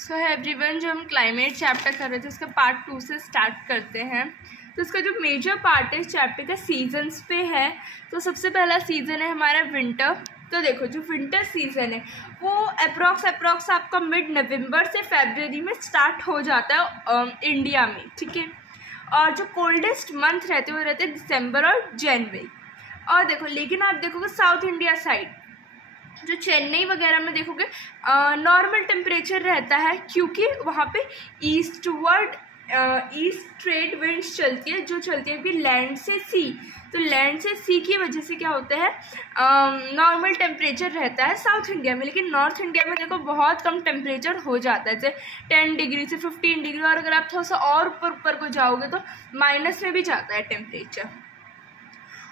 सो है एवरीवन, जो हम क्लाइमेट चैप्टर कर रहे थे उसका पार्ट 2 से स्टार्ट करते हैं। तो इसका जो मेजर पार्ट है इस चैप्टर का सीजन्स पे है। तो सबसे पहला सीज़न है हमारा विंटर। तो देखो जो विंटर सीज़न है वो अप्रॉक्स आपका मिड नवंबर से फरवरी में स्टार्ट हो जाता है इंडिया में, ठीक है। और जो कोल्डेस्ट मंथ रहते हैं वो रहते हैं दिसंबर और जनवरी। और देखो लेकिन आप देखोगे साउथ इंडिया साइड जो चेन्नई वगैरह में देखोगे नॉर्मल टेम्परेचर रहता है, क्योंकि वहाँ पे ईस्टवर्ड ईस्ट ट्रेड विंड्स चलती है, जो चलती है भी लैंड से सी। तो लैंड से सी की वजह से क्या होता है, नॉर्मल टेम्परेचर रहता है साउथ इंडिया में। लेकिन नॉर्थ इंडिया में देखो बहुत कम टेम्परेचर हो जाता है, जैसे 10 डिग्री से 15 डिग्री, और अगर आप थोड़ा सा और ऊपर को जाओगे तो माइनस में भी जाता है टेम्परेचर।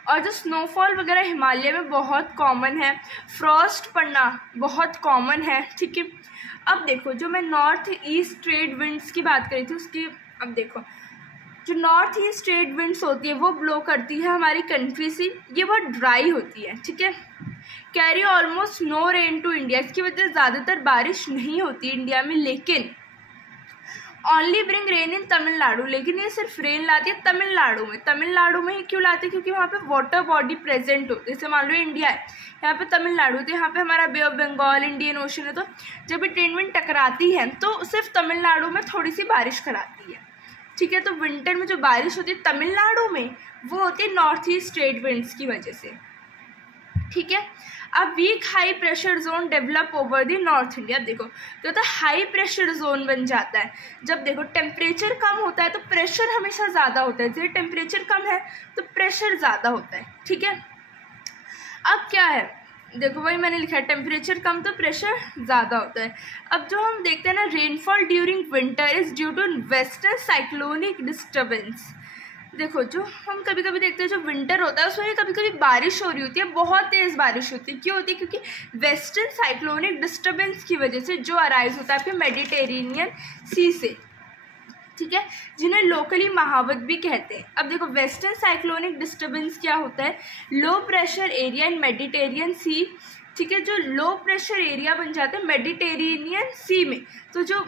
और जो स्नोफॉल वगैरह हिमालय में बहुत कॉमन है, फ्रॉस्ट पड़ना बहुत कॉमन है, ठीक है। अब देखो जो मैं नॉर्थ ईस्ट ट्रेड विंड्स की बात करी थी उसकी, अब देखो जो नॉर्थ ईस्ट ट्रेड विंड्स होती है वो ब्लो करती है हमारी कंट्री से। ये बहुत ड्राई होती है, ठीक है। Carry almost no rain to India, इसकी वजह से ज़्यादातर बारिश नहीं होती इंडिया में। लेकिन ओनली ब्रिंग रेन इन तमिलनाडु, लेकिन ये सिर्फ रेन लाती है तमिलनाडु में। तमिलनाडु में ही क्यों लाते हैं, क्योंकि वहाँ पे वाटर बॉडी प्रेजेंट होती है। जैसे मान लो इंडिया है, यहाँ पे तमिलनाडु, तो यहाँ पे हमारा बे ऑफ बंगाल, इंडियन ओशन है। तो जब ये ट्रेन विंड टकराती है तो सिर्फ तमिलनाडु में थोड़ी सी बारिश कराती है, ठीक है। तो विंटर में जो बारिश होती है तमिलनाडु में वो होती है नॉर्थ ईस्ट ट्रेड विंड्स की वजह से, ठीक है। अब weak high pressure zone develop over the north India. देखो तो हाई प्रेशर जोन बन जाता है जब देखो टेम्परेचर कम होता है तो प्रेशर हमेशा ज़्यादा होता है। जैसे टेम्परेचर कम है तो प्रेशर ज़्यादा होता है, ठीक है। अब क्या है, देखो वही मैंने लिखा है, टेम्परेचर कम तो प्रेशर ज़्यादा होता है। अब जो हम देखते हैं ना, rainfall during winter is due to western cyclonic disturbance. देखो जो हम कभी कभी देखते हैं जो विंटर होता है उसमें कभी कभी बारिश हो रही होती है, बहुत तेज़ बारिश होती है। क्यों होती है, क्योंकि वेस्टर्न साइक्लोनिक डिस्टर्बेंस की वजह से जो अराइज होता है आपके मेडिटेरेनियन सी से, ठीक है, जिन्हें लोकली महावत भी कहते हैं। अब देखो वेस्टर्न साइक्लोनिक डिस्टर्बेंस क्या होता है, low pressure area in Mediterranean sea, ठीक है। जो लो प्रेशर एरिया बन जाते हैं मेडिटेरेनियन सी में, तो जो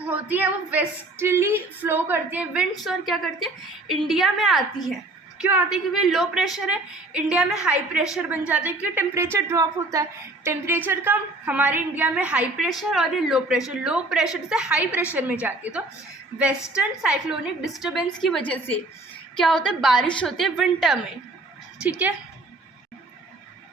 होती है वो वेस्टली फ्लो करती है विंड्स, और क्या करती है इंडिया में आती है। क्यों आती है, क्योंकि लो प्रेशर है, इंडिया में हाई प्रेशर बन जाता है, क्योंकि टेम्परेचर ड्रॉप होता है। टेम्परेचर कम, हमारे इंडिया में हाई प्रेशर, और ये लो प्रेशर से हाई प्रेशर में जाती है। तो वेस्टर्न साइक्लोनिक डिस्टर्बेंस की वजह से क्या होता है, बारिश होती है विंटर में, ठीक है।